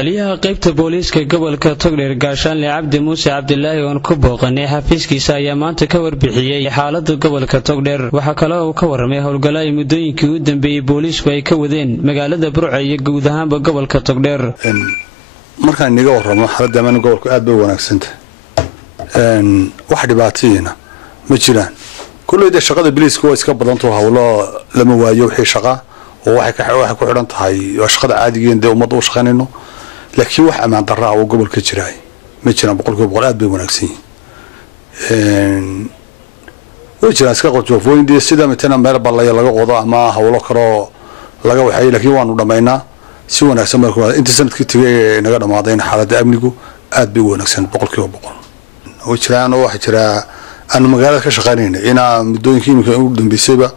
taliyaha qaybta booliiska gobolka Togdheer Gaashaanle Cabdi Muuse Cabdilaahi oo ku booqanay xafiiskiisa ayaa maanta ka warbixiyay xaaladda gobolka Togdheer waxa kale oo ka warramay howlgallada ay muddooyinkii u dambeeyay booliisku ay ka wadeen magaalada Burco iyo guud ahaanba gobolka Togdheer markaan niga warramo xaaladda amniga gobolka aad bay wanaagsan tahay wax dhibaatayna ma jiraan kulleeyda shaqada booliiska waa iska badan tahay hawlo lama waayo wixii shaqa oo waxay ku xidhan tahay shaqada caadiga ah ee ummadda u shaqaynayno laakiin wax amaan darro ah oo gobolka jiray ma jiraan boqolkiiba aad bay wanaagsan yihiin way jiraan iska qorjoofooyintii sida mitana meel ballaya laga qodo ama hawlo karo laga waxay laakiin waanu dhamaynaa si wanaagsan markuu inta sanadkii tagay naga dhamaadeen xaaladda amnigu aad bay wanaagsan boqolkiiba boqol way jiraan oo wax jira aan magaalada ka shaqaynayna inaa muddooyinkii imika u dambeysayba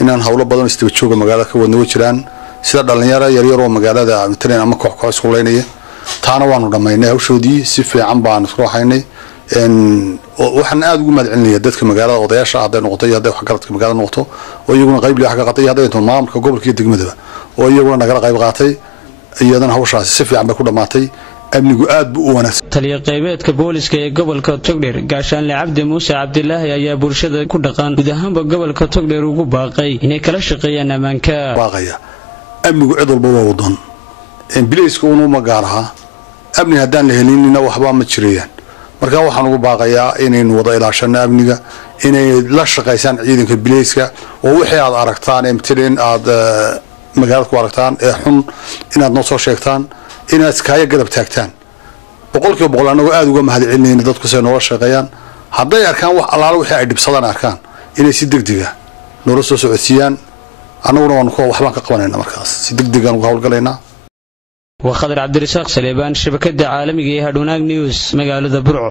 inaan hawlo badan istaba jooga magaalada ka wadno jiraan sida dhalinyaro yar yar oo magaalada mitana ama koox isku leeynaya taana waanu dhamaynay hawshoodii si fiican baan isku haynay waxaan aad ugu madcelinaya dadka magaalada odayaasha ah noqotay haday wax garadka magaalada noqoto oo iyaguna qayb leh wax ka qatay haday intuu maamulka gobolka iyo degmadaba oo iyaguna naga qayb qaatay iyadana hawshaas si fiican bay ku dhamaatay amnigu aad buu u wanaagsan taliya qaybeedka booliiska ee gobolka Togdheer Gaashaanle Cabdi Muuse Cabdilaahi ayaa bulshada ku dhaqan guud ahaanba gobolka Togdheer ugu baaqay inay kala shaqeeyaan amaanka baaqaya amnigu cid walba waa wadan booliisku uu ma gaaraha amni hadaan la helinina waxba ma jirayaan marka waxaan ugu baaqayaa inay wada ilaashano amniga inay la shaqeeyaan ciidanka booliiska oo wixii aad aragtaan imtireen aad magaalada ku aragtaan ee xun inaad noo soo sheegtaan inaad iskaaya garab taagtaan boqolkiiba boqol anagu aad uga mahadcelinayna dadku say noola shaqeeyaan hadday arkaan wax alaalo wixii ay dhibsadaan arkaan inay si degdeg ah noola soo socodsiiyaan anaguna waan waxbaan ka qabanaynaa markaas si degdeg ah uga hawlgalaynaa وخضر عبد الرزاق سليبان شبكة عالمية هادوناغ نيوز مقالة برعو.